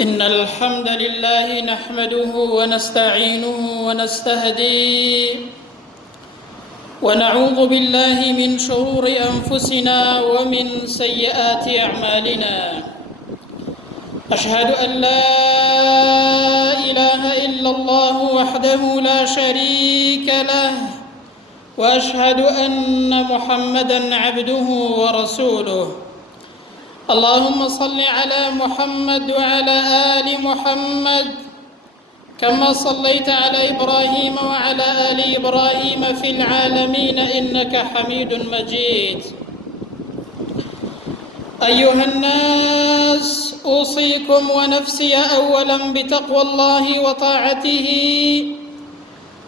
إن الحمد لله نحمده ونستعينه ونستهديه ونعوذ بالله من شرور أنفسنا ومن سيئات أعمالنا. أشهد أن لا إله إلا الله وحده لا شريك له، وأشهد أن محمدًا عبده ورسوله. اللهم صل على محمد وعلى آل محمد كما صليت على إبراهيم وعلى آل إبراهيم في العالمين إنك حميد مجيد. أيها الناس، أوصيكم ونفسي أولاً بتقوى الله وطاعته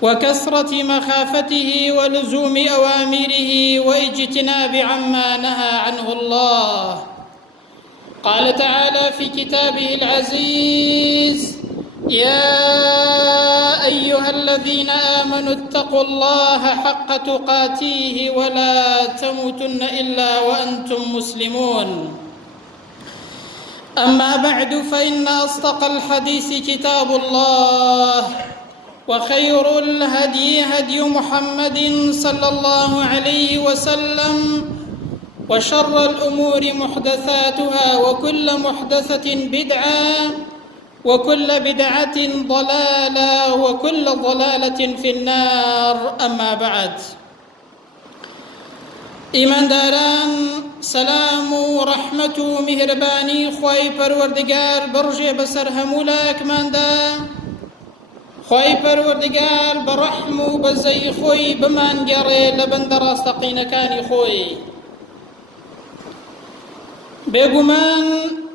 وكثرة مخافته ولزوم أوامره واجتناب عما نهى عنه الله. قال تعالى في كتابه العزيز: يا أيها الذين آمنوا اتقوا الله حق تقاته ولا تموتن إلا وأنتم مسلمون. أما بعد، فإن أصدق الحديث كتاب الله، وخير الهدي هدي محمد صلى الله عليه وسلم، وشر الأمور محدثاتها، وكل محدثة بدعة، وكل بدعة ضلالة، وكل ضلالة في النار. أما بعد، إيمان داران، سلام و رحمة و مهرباني خواهی پروردگار برجه بسر همولاک ماندا. خواهی پروردگار برحم و بزی خوی بمان گره لبند راستقینکانی خوی. بێگومان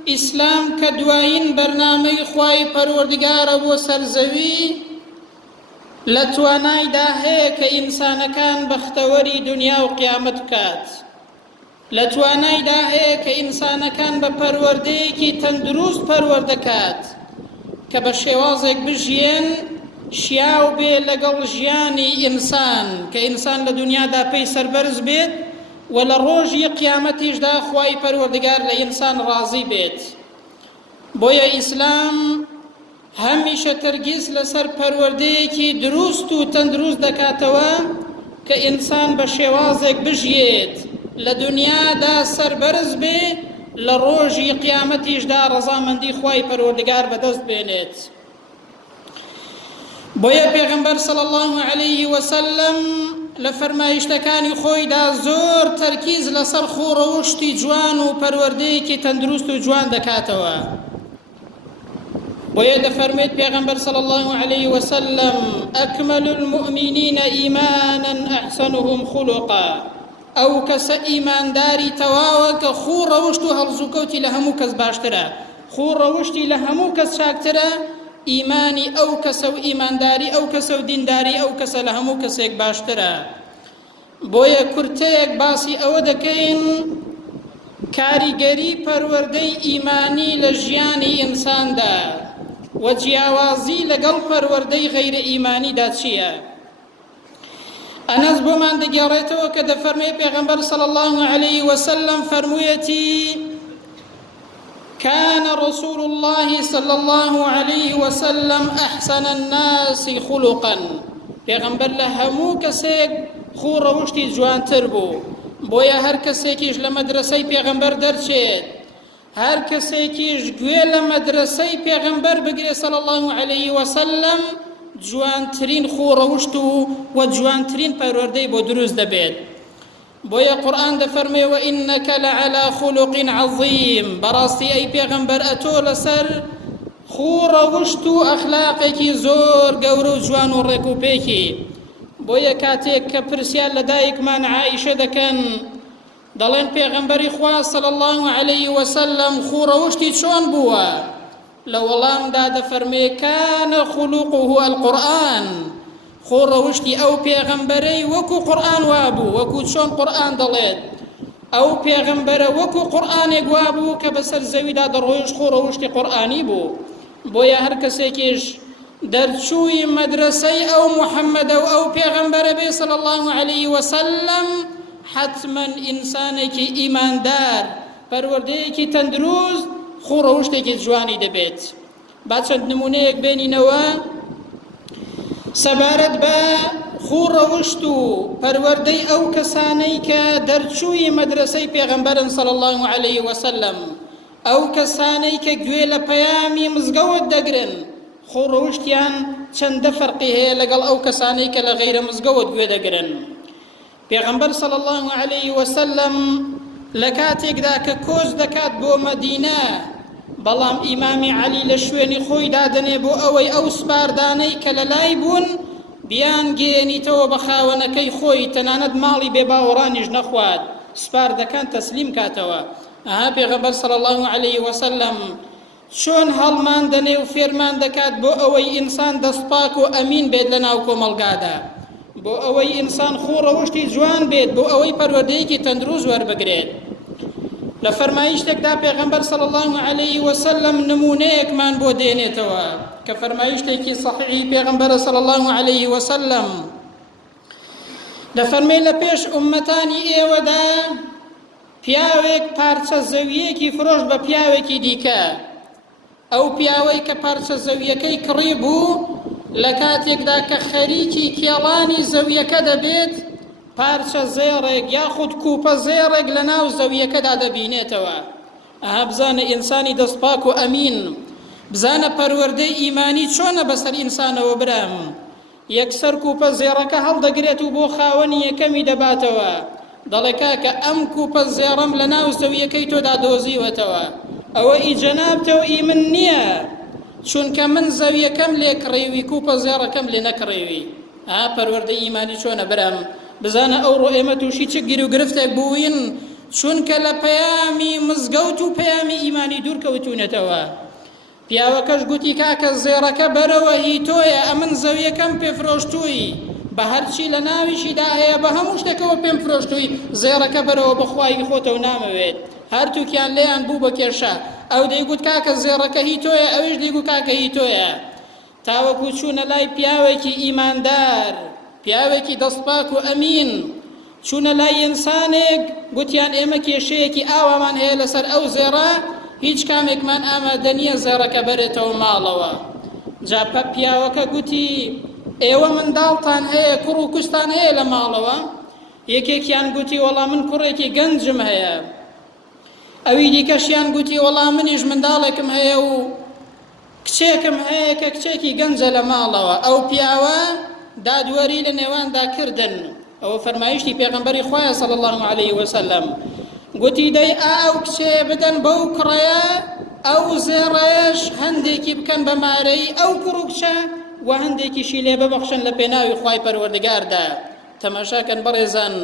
ئیسلام کە دوایین بەرنامەی خوای پەروەردگارە بۆ سەرزەوی لە توانایدا هەیە کە ئینسانەکان بەختەوەری دنیا و قیامەت بکات. لە توانایدا هەیە کە ئینسانەکان بە پەروەردەیەکی تەندروست پەروەردەکات کە بە شێوازێک بژیێن شیاو بێ لەگەڵ ژیانی ئینسان، کە ئینسان لە دنیادا پێی سەربەرز بێت و لە ڕۆژی قیامەتیشدا خوای پەروەردگار لە ئینسان ڕازی بێت. بۆیە ئیسلام هەمیشە تەرگیز لەسەر پەروەردەیەکی دروست و تەندروست دەکاتەوە کە ئینسان بە شێوازێک بژیێت لە دنیادا سەربەرز بێ، لە ڕۆژی قیامەتیشدا ڕەزامەندی خوای پەروەردگار بەدەست بێنێت. بۆیە پێغەمبەر صلی الله علیه وسلم لە فەرمایشتەکانی خۆیدا زۆر تەرکیز لەسەر خوڕەوشتی جوان و پەروەردەیەکی تەندروست و جوان دەکاتەوە. بۆیە دەفەرمێت پێغەمبەر صلی الله علیه وسلم: ئەکمەل المؤمنین ئیمانا ئەحسنهم خولقا. ئەو کەسە ئیمانداری تەواوە کە خوڕەوشت و هەڵزووکەوتی لە هەموو کەس باشترە، خوڕەوشتی لە هەموو کەس چاکترە، ئیمانی ئەو کەسە و ئیمانداری ئەو کەسە و دینداری ئەو کەسە لە هەموو کەسێک باشترە. بۆیە کورتەیەک باسی ئەوە دەکەین کاریگەری پەروەردەی ئیمانی لە ژیانی ئینساندا و جیاوازی لەگەڵ پەروەردەی غەیرە ئیمانیدا چییە. ئەنەس بۆمان دەگێڕێتەوە کە دەفەرمێ پێغەمبەر صلی الله علیه وسلم فەرموویەتی: كان رسول الله صلى الله عليه وسلم أحسن الناس خلقا. پیغمبر له هەموو کەسێک خوڕەوشتی جوانتر بوو. بۆیە هەر کەسێکیش لە مەدرسەی پێغەمبەر دەرچێت، هەر کەسێکیش گوێ لە مەدرسەی پێغەمبەر بگرێ صلى الله عليه وسلم، جوانترین خوڕەوشت و جوانترین پەروەردەی بۆ دروست دەبێت. بۆیە قورئان دەفەرمێ: وئینەکە لەعەلا خولوق عەظیم. بەڕاستی ئەی پێغەمبەر ئەتۆ لەسەر خوڕەوشت و ئەخلاقێکی زۆر گەورە و جوان و ڕێکوپێکی. بۆیە کاتێک کە پرسیار لە دایکمان عائیشە دەکەن، دەڵێن پێغەمبەری خوا صلی الله علیه وسلم خوڕەوشتی چۆن بووە؟ لە وەڵامدا دەفەرمێ: کان خولوقه القورئان. خوڕەوشتی ئەو پێغەمبەرەی وەکو قورئان وابوو، وەکو چۆن قورئان دەڵێت ئەو پێغەمبەرە وەکو قورئانێک وابوو کە بەسەر زەویدا دەڕۆیشت، خوڕەوشتی قورئانی بوو. بۆیە هەر کەسێکیش دەرچووی مەدرسەی ئەو محەممەدە و ئەو پێغەمبەرە بێ صلی الله علیه وسلم، حتما ئینسانێکی ئیماندار، پەروەردەیەکی تەندروست، خوڕەوشتێکی جوانی دەبێت. با چەند نمونەیەک بێنینەوە سەبارەت بە خوڕەوشت و پەروەردەی ئەو کەسانەی کە دەرچووی مەدرسەی پێغەمبەرن صلی الله عليه وسلم، ئەو کەسانەی کە گوێ لە پەیامی مزگەوت دەگرن، خوڕەوشتیان چەندە فەرقی هەیە لەگەڵ ئەو کەسانەی کە لە غەیرە مزگەوت گوێ دەگرن. پێغەمبەر صلی الله عليه وسلم لە کاتێکدا کە کۆچ دەکات بۆ مەدینە، بەڵام ئیمامی عەلی لە شوێنی خۆی دادەنێ بۆ ئەوەی ئەو سپاردانەی کە لە لای بوون بیان گێنیتەوە بە خاوەنەکەی خۆی، تەنانەت ماڵی بێباوەڕانیش نەخوات، سپاردەکان تەسلیم کاتەوە. ئەها پێغەمبەر صلی الله عليه وسلم چۆن هەڵمان دەنێ و فێرمان دەکات بۆ ئەوەی ئینسان دەستپاک و ئەمین بێت لە ناو کۆمەڵگادا، بۆ ئەوەی ئینسان خوڕەوشتی جوان بێت، بۆ ئەوەی پەروەردەیەکی تەندروست وەربگرێت. لە فەرمایشتێکدا پێغەمبەر صلی الله عليه وسلم نمونەیەکمان بۆ دێنێتەوە کە فەرمایشتێکی صحیحی پێغەمبەرە صلی الله عليه وسلم دەفەرمێ لە پێش ئومەتانی ئێوەدا پیاوێک پارچە زەویەکی فرۆشت بە پیاوێکی دیکە، ئەو پیاوەی کە پارچە زەویەکەی کڕی بوو لە کاتێکدا کە خەریکی کێڵانی زەویەکە دەبێت، پارچە زێڕێک یاخود کوپە زێڕێک لە ناو زەویەکەدا دەبینێتەوە. ئەها بزانە ئینسانی دەستپاک و ئەمین، بزانە پەروەردەی ئیمانی چۆنە بەسەر ئینسانەوە برام. یەکسەر کوپە زێڕەکە هەڵدەگرێت و بۆ خاوەنی یەکەمی دەباتەوە، دەڵێ کاکە ئەم کوپە زێڕەم لە ناو زەویەکەی تۆدا دۆزیوەتەوە، ئەوە ئیجەنابتە و ئیمن نییە، چونکە من زەویەکەم لێ کڕێوی کوپە زێڕەکەم لێ نەکڕێوی. ئەها پەروەردەی ئیمانی چۆنە برام. بزانە ئەوڕۆ ئێمە تووشی چ گیر و گرفتێک بووین، چونکە لە پەیامی مزگەوت و پەیامی ئیمانی دوور کەوتوونەتەوە. پیاوەکەش گوتی کاکە زێڕەکە بەرەوە هی تۆیە، ئەمن زەویەکەم پێفرۆشتووی، بە هەرچی لە ناویشیدا هەیە بە هەموو شتێکەوە پێم فرۆشتووی، زێڕەکە بەرەوە بەخوای خۆتەوە نامەوێت. هەرتووکیان لێیان بوو بە کێشە، ئەو دەیگوت کاکە زێڕەکە هی تۆیە، ئەویش دەیگوت کاکە هی تۆیە، تاوەکو چوونە لای پیاوێکی ئیماندار، پیاوێکی دەستپاک و ئەمین، چوونە لای ئینسانێک گوتیان ئێمە کێشەیەکی ئاوامان هەیە لەسەر ئەو زێڕە، هیچ کامێکمان ئامادە نییە زێڕەکە بەرێتەوە ماڵەوە. جا پیاوەکە گوتی ئێوە منداڵتان هەیە، کوڕ و کوستان هەیە لە ماڵەوە؟ یەکێکیان گوتی وەڵام من کوڕێکی گەنجم هەیە، ئەوی دیکەشیان گوتی وەڵام منیش منداڵێکم هەیە و کچێکم هەیە کە کچێکی گەنجە لە ماڵەوە. ئەو پیاوە دادوەری لە نێواندا کردن. ئەوە فەرمایشتی پێغەمبەری خۆیە صلی الله عليه وسلم، گوتی دەی ئاو کچێ بدەن بەو کڕەیە، ئەو زێڕەیەش هەندێکی بکەن بە مارەی ئەو کوڕ و کچە و هەندێکیشی لێ ببەخشن لە پێناوی خوای پەروەردگاردا. تەماشاکەن بەڕێزان،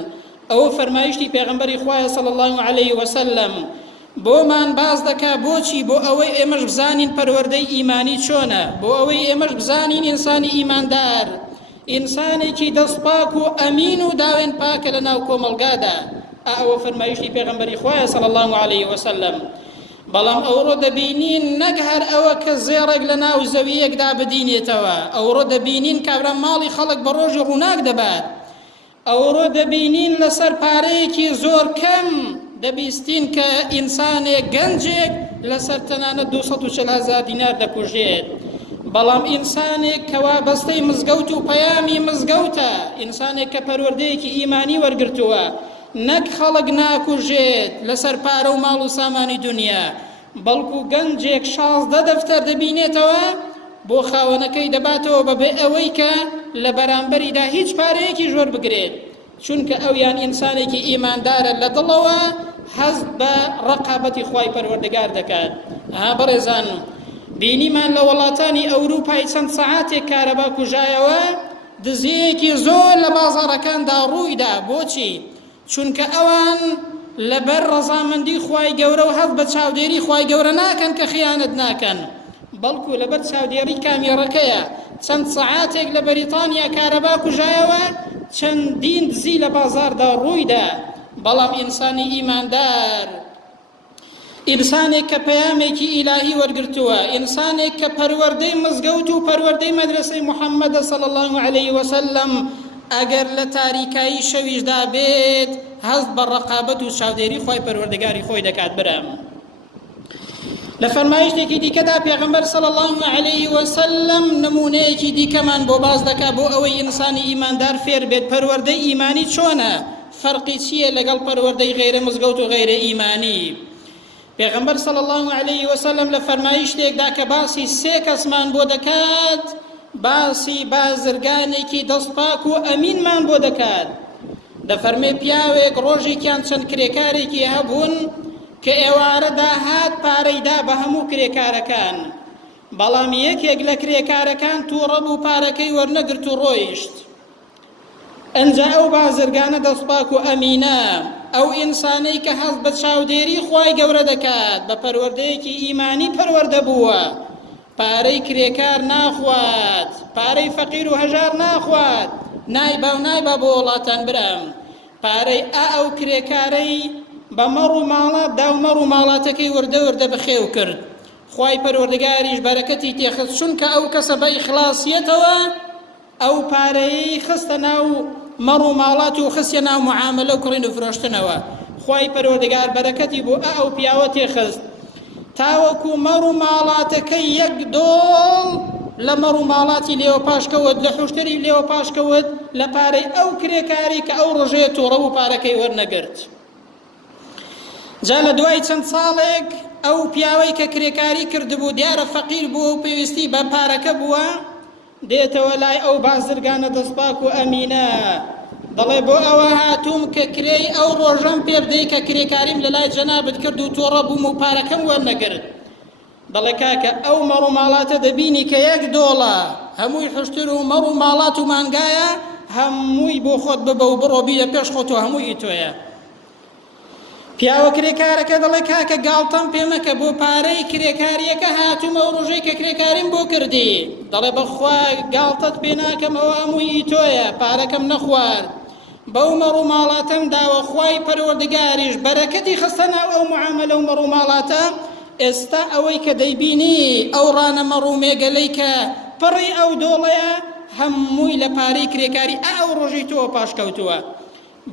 ئەوە فەرمایشتی پێغەمبەری خۆیە صلی الله عليه وسلم بۆمان باز دەکا. بۆچی؟ بۆ ئەوەی ئێمەش بزانین پەروەردەی ئیمانی چۆنە، بۆ ئەوەی ئێمەش بزانین ئینسانی ئیماندار، ئینسانێکی دەستپاک و ئەمین و داوێن پاکە لە ناو کۆمەڵگادا. ئەوە فەرمایشتی پێغەمبەری خۆیە صلی الله عليه وسلم. بەڵام ئەوڕۆ دەبینین نەک هەر ئەوە کە زێڕێک لە ناو زەویەکدا بدینێتەوە، ئەوڕۆ دەبینین کابرا ماڵی خەڵک بە ڕۆژی ڕووناک دەبات، ئەوڕۆ دەبینین لەسەر پارەیەکی زۆر کەم دەبیستین کە ئینسانێک گەنجێک لەسەر تەنانەت 240,000 دینار دەکوژێت. بەڵام ئینسانێک کە وابەستەی مزگەوت و پەیامی مزگەوتە، ئینسانێک کە پەروەردەیەکی ئیمانی وەرگرتووە، نەک خەڵک ناکوژێت لەسەر پارە و ماڵ و سامانی دنیا، بەڵکو گەنجێک 16 دەفتەر دەبینێتەوە بۆ خاوەنەکەی دەباتەوە بەبێ ئەوەی کە لە بەرامبەریدا هیچ پارەیەکی ژۆر بگرێت، چونکە ئەویان ئینسانێکی ئیماندارە لە دڵەوە حەزت بە ڕەقابەتی خوای پەروەردگار دەکات. بەڕێزان، بینیمان لە وڵاتانی ئەوروپای چەند سەعاتێک کارەبا کوژایەوە، دزیەکی زۆر لە بازاڕەکاندا ڕوویدا. بۆچی؟ چونکە ئەوان لەبەر ڕەزامەندی خوای گەورە و هەست بە چاودێری خوای گەورە ناکەن کە خیانەت ناکەن، بەڵکو لەبەر چاودێری کامێڕەکەیە. چەند سەعاتێک لە بەریتانیا کارەبا کوژایەوە، چەندین دزی لە بازاردا ڕوویدا. بەڵام ئینسانی ئیماندار، ئینسانێک کە پەیامێکی ئیلاهی وەرگرتووە، ئینسانێک کە پەروەردەی مزگەوت و پەروەردەی مەدرسەی محەممەدە صلی الله عليه وسلم، ئەگەر لە تاریکایی شەویشدا بێت، هەست بە ڕەقابەت و چاودێری خوای پەروەردگاری خۆی دەکات. برام لفرمایشتێکی دیکەدا پێغەمبەر صلی الله عليه وسلم نمونەیەکی دیکەمان بۆ باز دەکا بۆ ئەوەی ئینسانی ئیماندار فێر بێت پەروەردەی ئیمانی چۆنە، فەرقی چییە لەگەڵ پەروەردەی غەیرە مزگەوت و غەیرە ئیمانی. پێغەمبەر صلی الله عليه وسلم لە فەرمایشتێکدا کە باسی سێ کەسمان بۆ دەکات، باسی بازرگانێکی دەستپاک و ئەمینمان بۆ دەکات. دەفەرمێ پیاوێک ڕۆژێکیان چەند کرێکارێکی هەبوون کە ئێوارە داهات پارەیدا بە هەموو کرێکارەکان، بەڵام یەکێک لە کرێکارەکان تووڕە بوو پارەکەی وەرنەگرت و ڕۆیشت. ئەنجا ئەو بازرگانە دەستپاک و ئەمینە، ئەو ئینسانەی کە هەست بە چاودێری خوای گەورە دەکات بە پەروەردەیەکی ئیمانی پەروەردە بووە، پارەی کرێکار ناخوات، پارەی فەقیر و هەژار ناخوات، نایبا و نایبا بۆ وڵاتان برام، پارەی ئەو کرێکارەی بە مەڕ و ماڵات دا و مەڕ و ماڵاتەکەی وردە وردە بەخێو کرد. خوای پەروەردگاریش بەرەکەتی تێخست، چونکە ئەو کەسە بە ئیخلاسیەتەوە ئەو پارەی خستە ناو مەڕ و ماڵات و خستە ناو معاملە و کڕین و فرۆشتنەوە. خوای پەروەردگار بەرەکەتی بۆ ئەو پیاوە تێخست، تاوەکو مەڕ و ماڵاتەکەی یەک دۆڵ لە مەڕ و ماڵاتی لێوە پاشکەوت، لە حوشتری لێوە پاشکەوت لە پارەی ئەو کرێکاری کە ئەو ڕژەیە تووڕە و پارەکەی وەرنەگرت. جا لە دوای چەند ساڵێک ئەو پیاوەی کە کرێکاری کردبوو دیارە فەقیر بووە و پێویستی بە پارەکە بووە، دێتەوە لای ئەو بازرگانە دەستپاک و ئەمینە، دەڵێ بۆ ئەوە هاتووم کە کرێی ئەو ڕۆژەم پێ بدەی کە کرێکاریم لە لای جەنابت کرد و تۆڕە بووم و پارەکەم وەرنەگرت. دەڵێ کاکە ئەو مەڕ و ماڵاتە دەبینی کە یەک دۆڵە، هەمووی حوشتر و مەڕ و ماڵات و مانگایە، هەمووی بۆ خۆت ببە و بڕۆ بیە پێش خۆت و هەمووی تۆیە. پیاوە کرێکارەکە دەڵێ کاکە گاڵتەم پێ مەکە، بۆ پارەی کرێکاریەکە هاتوومە ئەو ڕۆژەی کە کرێکاریم بۆ کردی. دەڵێ بەخوا گاڵتەت پێ ناکەم، ئەوە هەمووی تۆیە، پارەکەم نەخوارد، بەو مەڕ و ماڵاتەم داوە خوای پەروەردگاریش بەرەکەتی خستە ناو ئەو معاملە و مەڕ و ماڵاتە. ئێستا ئەوەی کە دەیبینی ئەو ڕانە مەڕ و مێگەلەی کە پڕی ئەو دۆڵەیە هەمووی لە پارەی کرێکاری ئەو ڕۆژەی تۆ پاشکەوتووە.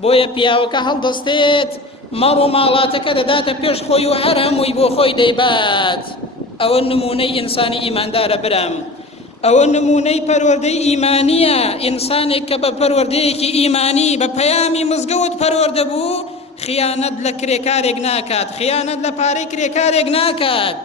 بۆیە پیاوەکە هەڵدەستێت مەڕ و ماڵاتەکە دەداتە پێش خۆی و هەر هەمووی بۆ خۆی دەیبات. ئەوە نمونەی ئینسانی ئیماندارە برام، ئەوە نمونەی پەروەردەی ئیمانیە. ئینسانێک کە بە پەروەردەیەکی ئیمانی بە پەیامی مزگەوت پەروەردە بوو، خیانەت لە کرێکارێک ناکات، خیانەت لە پارەی کرێکارێک ناکات.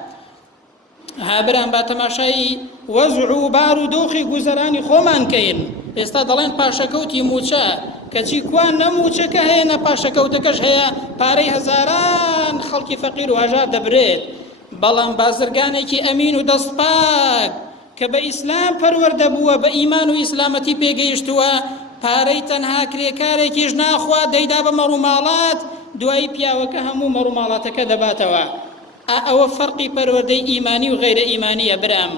برام با تەماشای وەزع و بار و دۆخی گوزەرانی خۆمان کەین. ئێستا دەڵێن پاشەکەوتی موچە، کەچی کوان نەموچەکە هەیە نە پاشەکەوتەکەش هەیە، پارەی هەزاران خەڵکی فەقیر و هەژار دەبرێت. بەڵام بازرگانێکی ئەمین و دەستپاک کە بە ئیسلام پەروەردە بووە، بە ئیمان و ئیسلامەتی پێگەیشتووە، پارەی تەنها کرێکارێکیش ناخوات، دەیدا بە مەڕ و ماڵات، دوایی پیاوەکە هەموو مەڕ و ماڵاتەکە دەباتەوە. ئەوە فەرقی پەروەردەی ئیمانی و غەیرە ئیمانیە برام.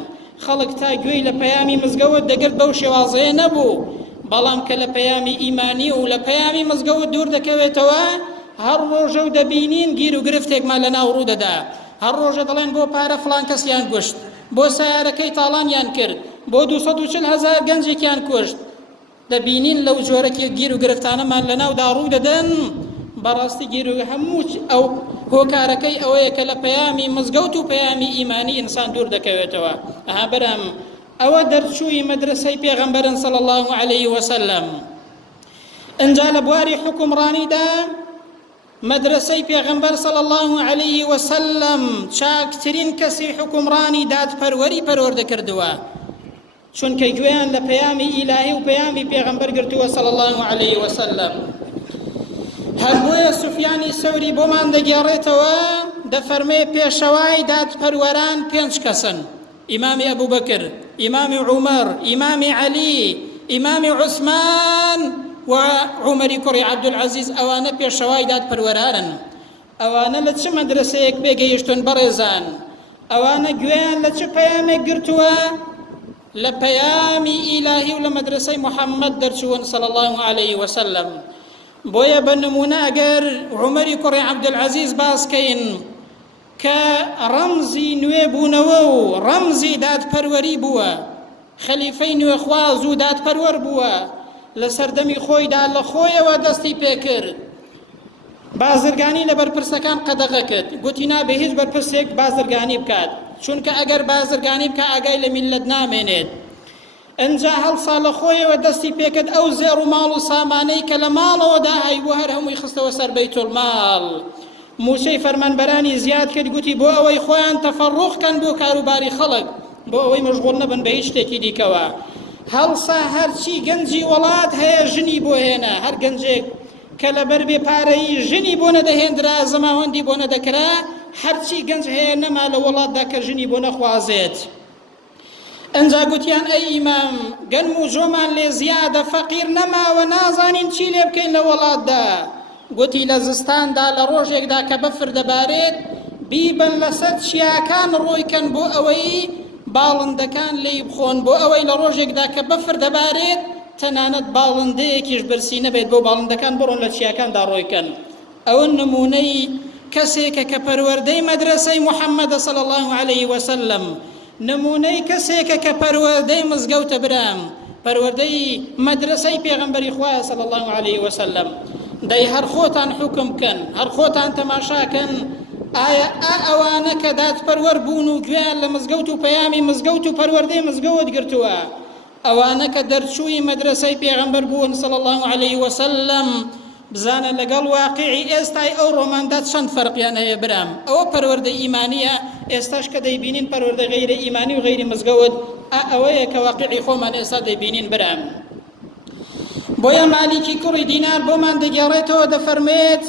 خەڵک تا گوێی لە پەیامی مزگەوت دەگرت بەو شێوازەیە نەبوو، بەڵام کە لە پەیامی ئیمانی و لە پەیامی مزگەوت دوور دەکەوێتەوە، هەر ڕۆژە و دەبینین گیر و گرفتێکمان لەناو ڕوو دەدا. هەر ڕۆژە دەڵێن بۆ پارە فڵان کەسیان کوشت، بۆ سیارەکەی تاڵانیان کرد، بۆ 240,000 گەنجێکیان کوشت. دەبینین لەو جۆرەکی گیر و گرفتانەمان لەناودا ڕوو دەدەن. بەڕاستی گیر و هەموو ئەو هۆکارەکەی ئەوەیە کە لە پەیامی مزگەوت و پەیامی ئیمانی ئینسان دوور دەکەوێتەوە. بەرام ئەوە دەرچووی مەدرسەی پێغەمبەرن صلی الله عليه وسلم. ئەنجا لە بواری حکومڕانیدا مەدرسەی پێغەمبەر صلی الله عليه وسلم چاکترین کەسی حکومڕانی دادپەروەری پەروەردە کردووە، چونکە گوێیان لە پەیامی ئیلاهی و پەیامی پێغەمبەر گرتووە صلی الله عليه وسلم. هەر بۆیە سوفیانی سەوری بۆمان دەگێڕێتەوە، دەفەرمێ پێشەوای دادپەروەران 5 کەسن: ئیمامی ئەبوو بەکر، ئیمامی عومەر، ئیمامی عەلی، ئیمامی عوسمان و عومەری کوڕی عەبدولعەزیز. ئەوانە پێشەوای دادپەروەرانن. ئەوانە لە چ مەدرسەیەک پێگەیشتون بەڕێزان؟ ئەوانە گوێیان لە چ پەیامێک گرتووە؟ لە پەیامی ئیلاهی و لە مەدرسەی محەممەد دەرچوون صلی الله عليه وسلم. بۆیە بە نمونە ئەگەر عومەری کوڕی عەبدولعەزیز باسکەین کە ڕەمزی نوێبوونەوە و ڕەمزی دادپەروەری بووە، خەلیفەی نوێخواز و دادپەروەر بووە، لە سەردەمی خۆیدا لە خۆیەوە دەستی پێکرد، بازرگانی لە بەرپرسەکان قەدەغە کرد، گوتی نابێ هیچ بەرپرسێک بازرگانی بکات، چونکە ئەگەر بازرگانی بکە ئاگای لە میلەت نامێنێت. ئەنجا هەڵسا لە خۆیەوە دەستی پێکرد ئەو زێڕ و ماڵ و سامانەی کە لە ماڵەوەدا هەیبوو هەر هەمووی خستەوە سەر بەیتوڵماڵ. موسەی فەرمانبەرانی زیاد کرد، گوتی بۆ ئەوەی خۆیان تەفەڕوقکەن بۆ کاروباری خەڵک، بۆ ئەوەی مەشغوڵ نەبن بە هیچ شتێکی دیکەوە. هەڵسا هەرچی گەنجی وڵات هەیە ژنی بۆ هێنا، هەر گەنجێک کە لەبەر بێ پارەی ژنی بۆ نەدەهێنرا، زەماوەندی بۆ نەدەکرا، هەرچی گەنج هەیە نەما لە وڵاتدا کە ژنی بۆ نەخوازێت. ئەنجا گوتیان ئەی ئیمام، گەنم و جۆمان لێ زیادە، فەقیر نەماوە، نازانین چی لێ بکەین لە وڵاتدا. گوتی لە زستاندا لە ڕۆژێکدا کە بەفر دەبارێت، بیبن لەسەر چیاکان ڕۆیکەن بۆ ئەوەی باڵندەکان لێی بخۆن، بۆ ئەوەی لە ڕۆژێکدا کە بەفر دەبارێت تەنانەت باڵندەیەکیش برسی نەبێت بۆ باڵندەکان بڕۆن لە چیاکاندا ڕۆیکەن. ئەوە نمونەی کەسێکە کە پەروەردەی مەدرسەی محەممەدە صلی الله عليه وسلم، نمونەی کەسێکە کە پەروەردەی مزگەوتە برام، پەروەردەی مەدرسەی پێغەمبەری خوایە صلی الله عليه وسلم. دەی هەر خۆتان حکم بکەن، هەر خۆتان تەماشاکەن، ئایا ئەوانە کە دادپەروەر بوون و گوێیان لە مزگەوت و پەیامی مزگەوت و پەروەردەی مزگەوت گرتووە، ئەوانە کە دەرچووی مەدرسەی پێغەمبەر بوون صلی الله عليه وسلم، بزانە لەگەڵ واقعی ئێستای ئەو ڕۆماندا چەند فەرقیان هەیە برام. ئەوە پەروەردەی ئیمانیە، ئێستاش کە دەیبینین پەروەردەی غەیری ئیمانی و غەیری مزگەوت، ئەوەیە کە واقعی خۆمان ئێستا دەیبینین برام. بۆیە مالیکی کوڕی دینار بۆمان دەگێڕێتەوە، دەفەرمێت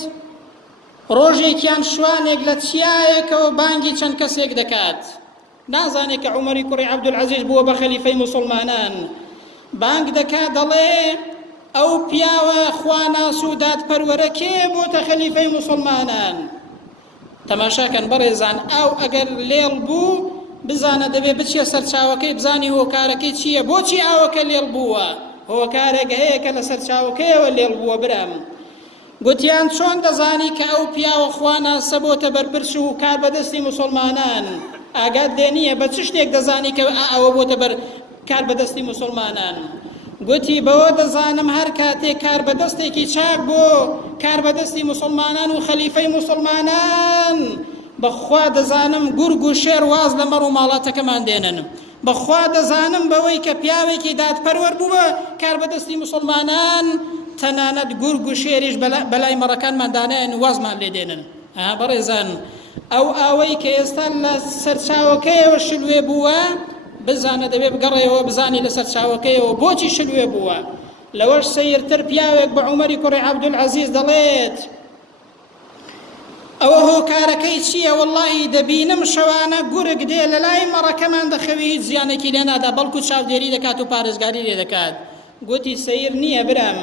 ڕۆژێکیان شوانێک لە چیایەکەوە بانگی چەند کەسێک دەکات، نازانێت کە عومەری کوڕی عەبدولعەزیز بووە بە خەلیفەی موسڵمانان، بانگ دەکات دەڵێ ئەو پیاوە خواناس و دادپەروەرە کێ بۆتە خەلیفەی موسڵمانان. تەماشاکەن بەڕێزان، ئەو ئەگەر لێڵ بوو بزانە دەبێ بچێ سەرچاوەکەی بزانی هۆکارەکەی چییە، بۆچی ئاوەکە لێڵ بووە، هۆکارێک هەیە کە لە سەرچاوەکەیەوە لێڵ بووە برام. گوتیان چۆن دەزانی کە ئەو پیاوە خواناسە بۆتە بەرپرس و کار بەدەستی موسڵمانان، ئاگات لێ نییە بە چ شتێک دەزانی کە ئەوە بۆتە کار بەدەستی موسڵمانان. گوتی بەوە دەزانم هەر کاتێک کار بەدەستێکی چاک بۆ کار بەدەستی موسڵمانان و خەلیفەی موسڵمانان، بەخوا دەزانم گورگ و شێر واز لە مەڕ و ماڵاتەکەمان دێنن، بەخوا دەزانم بەوەی کە پیاوێکی دادپەروەر بووە کار بەدەستی موسڵمانان، تەنانەت گورگ و شێریش بەلای مەڕەکانمان دانایەن و وازمان لێ دێنن. بەڕێزان، ئەو ئاوەی کە ئێستا لە سەرچاوەکەیەوە شلوێ بووە، بزانە دەبێ بگەڕێەوە بزانی لە سەرچاوەکەیەوە بۆچی شلوێ بووە. لەوەش سەیرتر پیاوێک بە عومەری کوڕی عەبدولعەزیز دەڵێت ئەوە هۆکارەکەی چییە؟ وەڵڵاهی دەبینم شەوانە گورگ دێ لە لای مەڕەکەمان دەخەوی، هیچ زیانێکی لێ نادا، بەڵکو چاودێری دەکات و پارێزگاری لێ دەکات. گوتی سەیر نییە برام،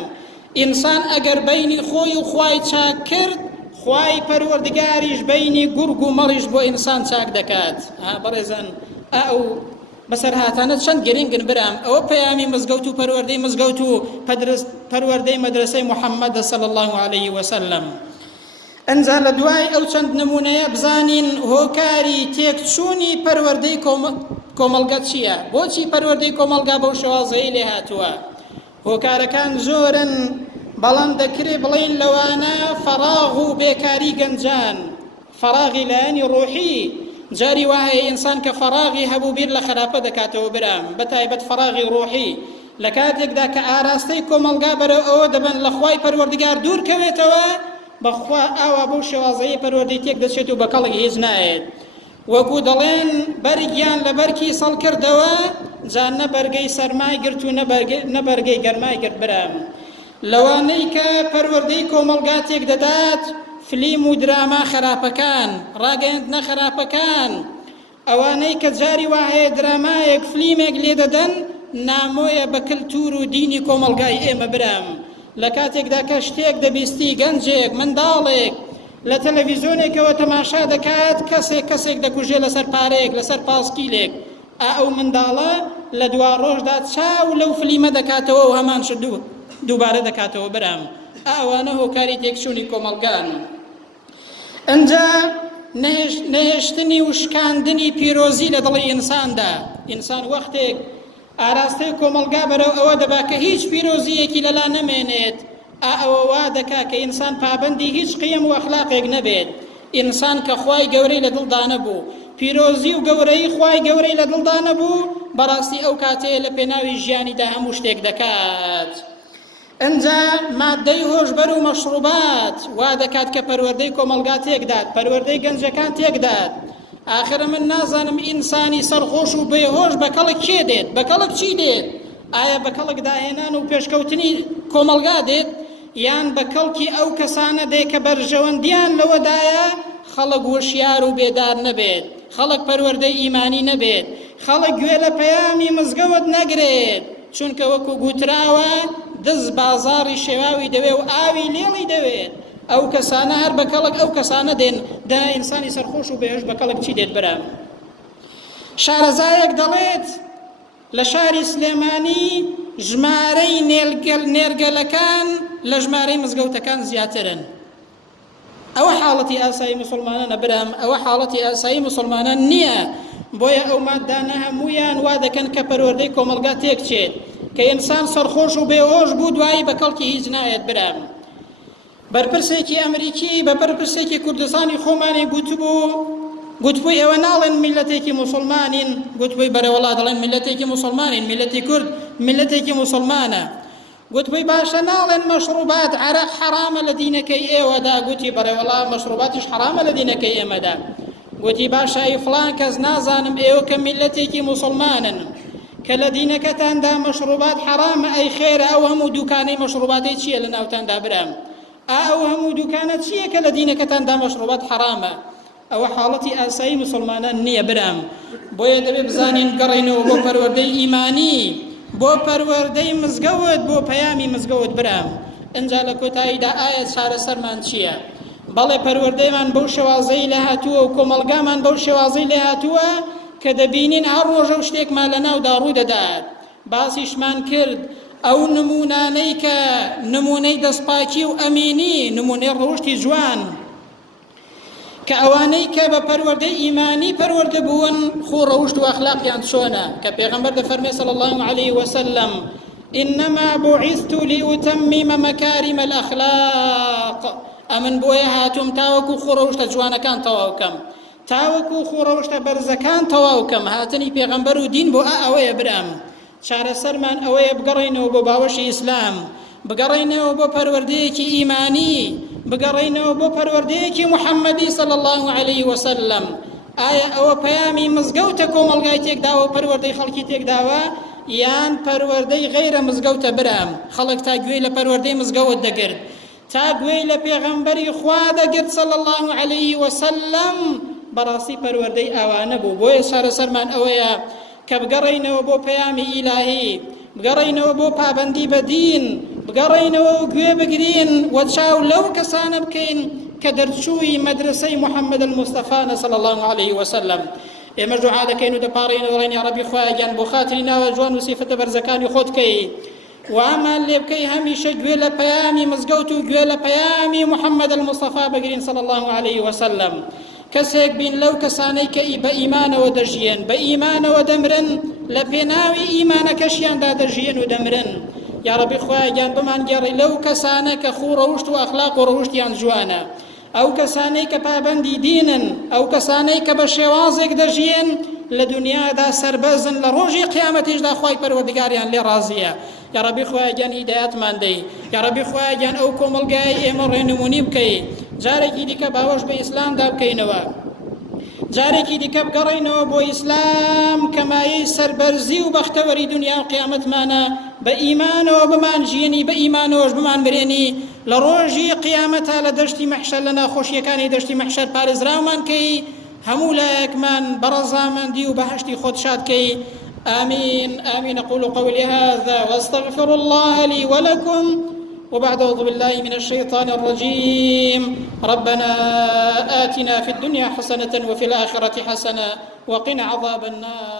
ئینسان ئەگەر بەینی خۆی و خوای چاک کرد، خوای پەروەردگاریش بەینی گورگ و مەڕیش بۆ ئینسان چاک دەکات. بەڕێزان، ئەو بەسەرهاتانە چەند گرنگن برام. ئەوە پەیامی مزگەوت و پەروەردەی مزگەوت و پەروەردەی مەدرسەی محەممەد صلی الله عليه وسلم. ئەنجا لە دوای ئەو چەند نمونەیە بزانین هۆکاری تێکچوونی پەروەردەی کۆمەڵگە چییە، بۆچی پەروەردەی کۆمەڵگا بەو شێوازەیە لێ هاتووە. هۆکارەکان زۆرن، بەڵام دەکرێ بڵین لەوانە فەراغ و بێکاری گەنجان، فەراغی لایەنی ڕۆحی. جاری وایە ئینسان کە فەراغی هەبوو بیر لە خراپە دەکاتەوە برام، بەتایبەت فەراغی ڕۆحی. لە کاتێکدا کە ئاراستەی کۆمەڵگا بەرەو ئەوە دەبن لە خوای پەروەردگار دوور کەوێتەوە، بەخوا ئاوا بەو شێوازەیە پەروەردەی تێک دەچێت و بە کەڵێک هیچ نایێت. وەکو دەڵێن بەرگیان لە بەرکی سەڵ کردەوە، جان نەبەرگەی سەرمای گرت و نەبەرگەی گەرمای گرت برام. لەوانەی کە پەروەردەی کۆمەڵگا تێک دەدات، فلیم و دراما خراپەکان، ڕاگەیاندنە خراپەکان، ئەوانەی کە جاری وایە درامایەک فلیمێک لێ دەدەن، نامۆیە بە کلتور و دینی کۆمەڵگای ئێمە برام. لە کاتێکدا کە شتێک دەبیستی گەنجێک منداڵێک لە تەلەڤیزۆنێکەوە تەماشا دەکات، کەسێک دەکوژێ لەسەر پارەیەک لەسەر پاسکیلێک، ئەو منداڵە لە دوا ڕۆژدا چاو لەو فلیمە دەکاتەوە و هەمان شت دووبارە دەکاتەوە برام. ئەوانە هۆکاری تێکچوونی کۆمەڵگان. ئەنجا نەهێشتنی و شکاندنی پیرۆزی لە دڵی ئینساندا. ئینسان وەختێک ئاراستەی کۆمەڵگا بەرەو ئەوە دەبا کە هیچ پیرۆزیەکی لەلا نەمێنێت، ئەوە وا دەکا کە ئینسان پابەندی هیچ قیم و ئەخلاقێک نەبێت. ئینسان کە خوای گەورەی لە دڵدا نەبوو، پیرۆزی و گەورەی خوای گەورەی لە دڵدا نەبوو، بەڕاستی ئەو کاتەیە لە پێناوی ژیانیدا هەموو شتێک دەکات. ئەنجا مادەی هۆشبەر و مەشروبات وا دەکات کە پەروەردەی کۆمەلگا تێکدات، پەروەردەی گەنجەکان تێکدات. ئاخرە من نازانم ئینسانی سەرخۆش و بێهۆش بە کەڵک کێ دێت، بە کەڵک چی دێت؟ ئایا بە کەڵک داهێنان و پێشکەوتنی کۆمەلگا دێت، یان بە کەڵکی ئەو کەسانە دێت کە بەرژەوەندیان لەوەدایە خەڵک وشیار و بێدار نەبێت، خەڵک پەروەردەی ئیمانی نەبێت، خەڵک گوێ لە پەیامی مزگەوت نەگرێت، چونکە وەکو گوتراوە دەست بازاڕی شێواوی دەوێ و ئاوی لێڵی دەوێت. ئەو کەسانە هەر بە کەڵک ئەو کەسانە دێن، دا ئینسانی سەرخۆش و بێهۆش بە کەڵک چی دێت برام؟ شارەزایەک دەڵێت لە شاری سلێمانی ژمارەی نێرگەلەکان لە ژمارەی مزگەوتەکان زیاترن. ئەوە حاڵەتی ئاسایی موسڵمانانە برام، ئەوە حاڵەتی ئاسایی موسڵمانان نییە. بۆیە ئەو مادانە هەموویان وا دەکەن کە پەروەردەی کۆمەلگا تێکچێت، کە ئینسان سەرخۆش و بێهۆش بوو دوایی بە کەڵکی هیچ نایەت برام. بەرپرسێکی ئەمریکی بە بەرپرسێکی کوردستانی خۆمانی گوتبووی ئێوە ناڵێن میلەتێکی موسڵمانین، گوتبووی بەرەوەڵا دەڵێن میلەتێکی موسڵمانین، میلەتی کورد میلەتێکی موسڵمانە. گوتبووی باشە ناڵێن مەشروبات عەرەق حرامە لە دینەکەی ئێوەدا، گوتی بەرەوەڵا مەشروباتیش حرامە لە دینەکەی ئێمەدا. گوتی باشە ئەی فڵان کەس نازانم ئێوە کە میلەتێکی موسڵمانن کە لە دینەکەتاندا مەشروبات حرامە، ئەی خێرە ئەو هەموو دوکانەی مەشروباتی چییە لە ناوتاندا برام؟ ئەو هەموو دوکانە چییە کە لە دینەکەتاندا مەشروبات حرامە؟ ئەوە حاڵەتی ئاسایی مسلمانان نییە برام. بۆیە دەبێت بزانین گەڕێنەوە بۆ پەروەردەی ئیمانی، بۆ پەروەردەی مزگەوت، بۆ پەیامی مزگەوت برام. ئەنجا لە کۆتاییدا ئایا چارەسەرمان چییە؟ بەڵێ پەروەردەیمان بەو شێوازەی لە هاتووە و کۆمەلگامان بەو شێوازەی لە هاتووە کە دەبینین هەر ڕۆژە و شتێکمان لە ناودا ڕووی دەدات. باسیشمان کرد ئەو نمونانەی کە نمونەی دەستپاکی و ئەمینی، نمونەی ڕەوشتی جوان کە ئەوانەی کە بە پەروەردەی ئیمانی پەروەردە بوون خۆ ڕەوشت و ئەخلاقیان چۆنە، کە پێغەمبەر دەفەرمێ صلی الله عليه وسلم إنما بعثت لأتمم مكارم الأخلاق. ئەمن بۆیە هاتووم تاوەکو خۆ ڕەوشتە جوانەکان تەواو بکەم، تاوەکو خۆ ڕەوشتە بەرزەکان تەواو بکەم. هاتنی پێغەمبەر و دین بۆ ئەوەیە برام. چارەسەرمان ئەوەیە بگەڕێنەوە بۆ باوەشی ئیسلام، بگەڕێنەوە بۆ پەروەردەیەکی ئیمانی، بگەڕێنەوە بۆ پەروەردەیەکی محەممەدی صلی الله عليه وسلم. ئایا ئەوە پەیامی مزگەوتە کۆمەلگای تێکداوە و پەروەردەی خەڵکی تێکداوە، یان پەروەردەی غەیرە مزگەوتە برام؟ خەڵک تا گوێی لە پەروەردەی مزگەوت دەگرت، تا گوێی لە پێغەمبەری خوا دەگرت صلی الله عليه وسلم، بەڕاستی پەروەردەی ئاوانە بوو. بۆیە چارەسەرمان ئەوەیە کە بگەڕێنەوە بۆ پەیامی ئیلاهی، بگەڕێنەوە بۆ پابەندی بە دین، بگەڕێنەوە و گوێ بگرین و چاو لەو کەسانە بکەین کە دەرچووی مەدرسەی محەممەد المستەفانە صلی الله عليه وسلم. ئێمە دوعا دەکەین و دەپاڕین و دەڵێن یا ڕەبی خوایان بۆ خاتری ناوە جوان و سیفەتە بەرزەکانی خۆت بکەی، و ئامان لێ بکەی هەمیشە گوێ لە پەیامی مزگەوت و گوێ لە پەیامی محەممەد المستەفا بگرین صلی الله عليه وسلم. کەسێک بین لەو کەسانەی کە بە ئیمانەوە دەژیان، بە ئیمانەوە دەمرن، لە پێناوی ئیمانەکەشیاندا دەژیان و دەمرن. یا ڕەبی خوایان بمان گێڕی لەو کەسانە کە خوو ڕەوشت و ئەخلاق و ڕەوشتیان جوانە، ئەو کەسانەی کە پابەندی دینن، ئەو کەسانەی کە بە شێوازێک دەژیان لە دنیادا سەربەزن، لە ڕۆژی قیامەتیشدا خوای پەروەردگاریان لێ ڕازیە. یا ڕەبی خوایان هیدایەتمان دەی، یا ڕەبی خوایان ئەو کۆمەلگای ئێمە ڕێنمونی بکەی، جارێکی دیکە باوەش بە ئیسلامدا بکەینەوە، جارێکی دیکە بگەڕێنەوە بۆ ئیسلام کە مایەی سەربەرزی و بەختەوەری دنیا و قیامەتمانە، بە ئیمانەوە بمان ژیانی، بە ئیمانەوەش بمان برێنی، لە ڕۆژی قیامەتا لە دەشتی مەحشەر لە ناخۆشیەکانی دەشتی مەحشەر پارێزراومان کەی، هەموو لایەکمان بەڕەزامەندی و بەهەشتی خۆت شاد کەی. آمين آمين. أقول قولي هذا وأستغفر الله لي ولكم، وبعد أعوذ بالله من الشيطان الرجيم. ربنا آتنا في الدنيا حسنة وفي الآخرة حسنة وقنا عذاب النار.